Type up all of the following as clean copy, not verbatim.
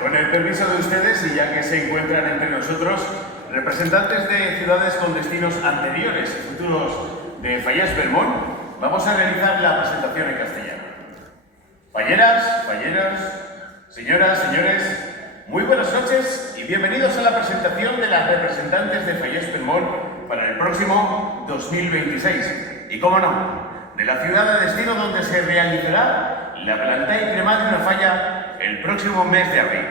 Con el permiso de ustedes, y ya que se encuentran entre nosotros representantes de ciudades con destinos anteriores y futuros de Fallers Belmont, vamos a realizar la presentación en castellano. Falleras, señoras, señores, muy buenas noches y bienvenidos a la presentación de las representantes de Fallers Belmont para el próximo 2026. Y cómo no, de la ciudad de destino donde se realizará la planta y crema de una falla el próximo mes de abril.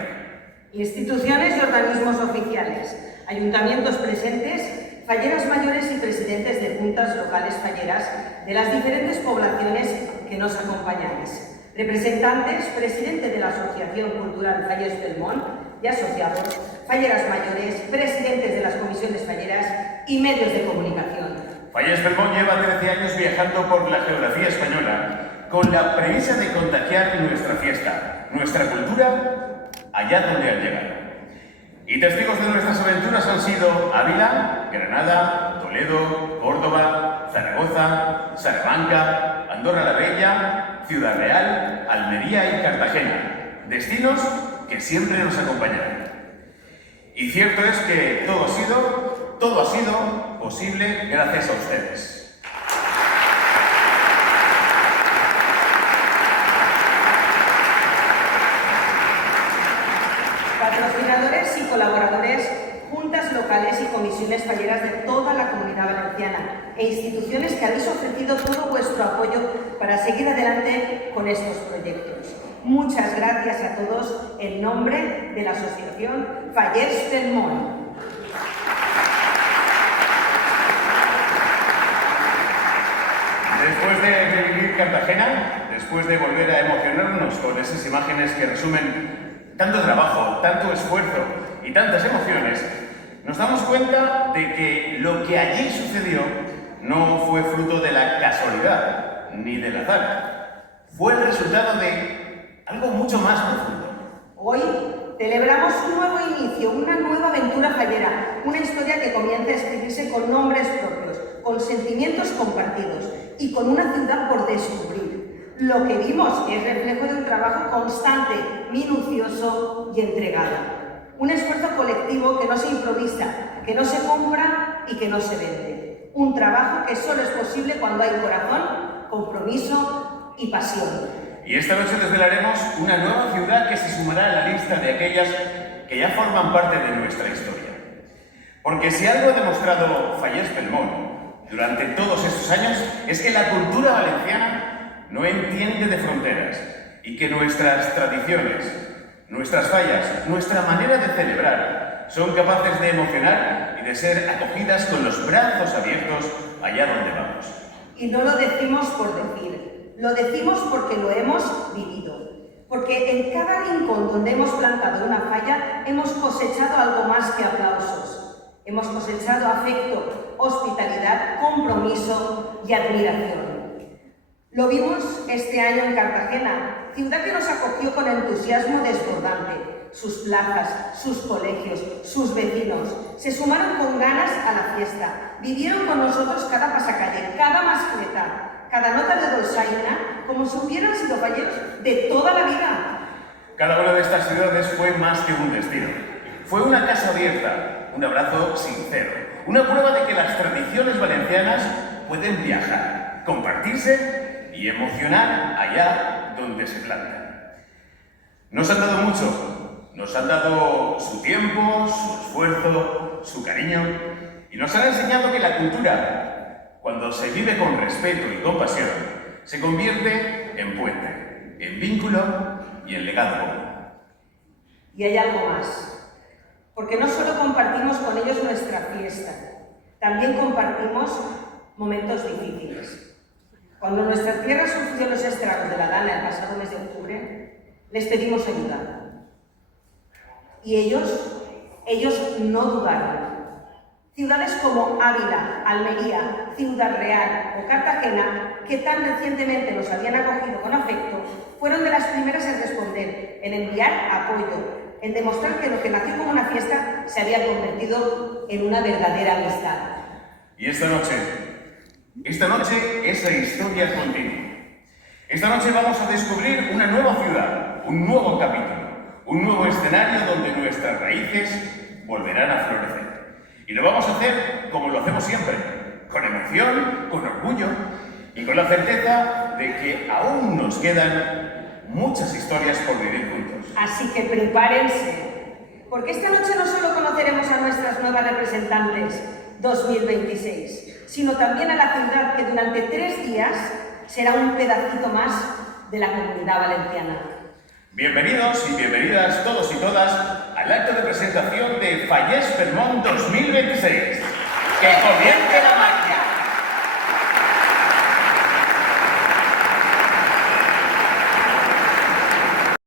Instituciones y organismos oficiales, ayuntamientos presentes, falleras mayores y presidentes de juntas locales falleras de las diferentes poblaciones que nos acompañáis. Representantes, presidente de la Asociación Cultural Fallers Belmont y asociados, falleras mayores, presidentes de las comisiones falleras y medios de comunicación. Fallers Belmont lleva 13 años viajando por la geografía española con la premisa de contagiar nuestra fiesta, nuestra cultura, allá donde al llegar. Y testigos de nuestras aventuras han sido Ávila, Granada, Toledo, Córdoba, Zaragoza, Salamanca, Andorra la Bella, Ciudad Real, Almería y Cartagena. Destinos que siempre nos acompañarán. Y cierto es que todo ha sido posible gracias a ustedes. Patrocinadores y colaboradores, juntas locales y comisiones falleras de toda la Comunidad Valenciana e instituciones que habéis ofrecido todo vuestro apoyo para seguir adelante con estos proyectos. Muchas gracias a todos en nombre de la Asociación Fallers Belmont. Después de revivir Cartagena, después de volver a emocionarnos con esas imágenes que resumen tanto trabajo, tanto esfuerzo y tantas emociones, nos damos cuenta de que lo que allí sucedió no fue fruto de la casualidad ni del azar. Fue el resultado de algo mucho más profundo. Hoy celebramos un nuevo inicio, una nueva aventura fallera, una historia que comienza a escribirse con nombres propios, con sentimientos compartidos y con una ciudad por descubrir. Lo que vimos es reflejo de un trabajo constante, minucioso y entregado. Un esfuerzo colectivo que no se improvisa, que no se compra y que no se vende. Un trabajo que solo es posible cuando hay corazón, compromiso y pasión. Y esta noche desvelaremos una nueva ciudad que se sumará a la lista de aquellas que ya forman parte de nuestra historia. Porque si algo ha demostrado Fallers Belmont durante todos estos años es que la cultura valenciana no entiende de fronteras y que nuestras tradiciones, nuestras fallas, nuestra manera de celebrar son capaces de emocionar y de ser acogidas con los brazos abiertos allá donde vamos. Y no lo decimos por decir, lo decimos porque lo hemos vivido. Porque en cada rincón donde hemos plantado una falla hemos cosechado algo más que aplausos. Hemos cosechado afecto, hospitalidad, compromiso y admiración. Lo vimos este año en Cartagena, ciudad que nos acogió con entusiasmo desbordante. Sus plazas, sus colegios, sus vecinos se sumaron con ganas a la fiesta. Vivieron con nosotros cada pasacalle, cada mascleta, cada nota de dolçaina, como si hubieran sido falleros de toda la vida. Cada una de estas ciudades fue más que un destino. Fue una casa abierta, un abrazo sincero, una prueba de que las tradiciones valencianas pueden viajar, compartirse y emocionar allá donde se plantan. Nos han dado mucho, nos han dado su tiempo, su esfuerzo, su cariño y nos han enseñado que la cultura, cuando se vive con respeto y compasión, se convierte en puente, en vínculo y en legado común. Y hay algo más, porque no solo compartimos con ellos nuestra fiesta, también compartimos momentos difíciles. Cuando nuestra tierra sufrió los estragos de la Dana el pasado mes de octubre, les pedimos ayuda. Y ellos no dudaron. Ciudades como Ávila, Almería, Ciudad Real o Cartagena, que tan recientemente nos habían acogido con afecto, fueron de las primeras en responder, en enviar apoyo, en demostrar que lo que nació como una fiesta se había convertido en una verdadera amistad. Y esta noche esa historia continúa. Esta noche vamos a descubrir una nueva ciudad, un nuevo capítulo, un nuevo escenario donde nuestras raíces volverán a florecer. Y lo vamos a hacer como lo hacemos siempre, con emoción, con orgullo y con la certeza de que aún nos quedan muchas historias por vivir juntos. Así que prepárense, porque esta noche no solo conoceremos a nuestras nuevas representantes 2026, sino también a la ciudad que durante 3 días será un pedacito más de la Comunidad Valenciana. Bienvenidos y bienvenidas todos y todas al acto de presentación de Fallers Vermont 2026. ¡Que comience la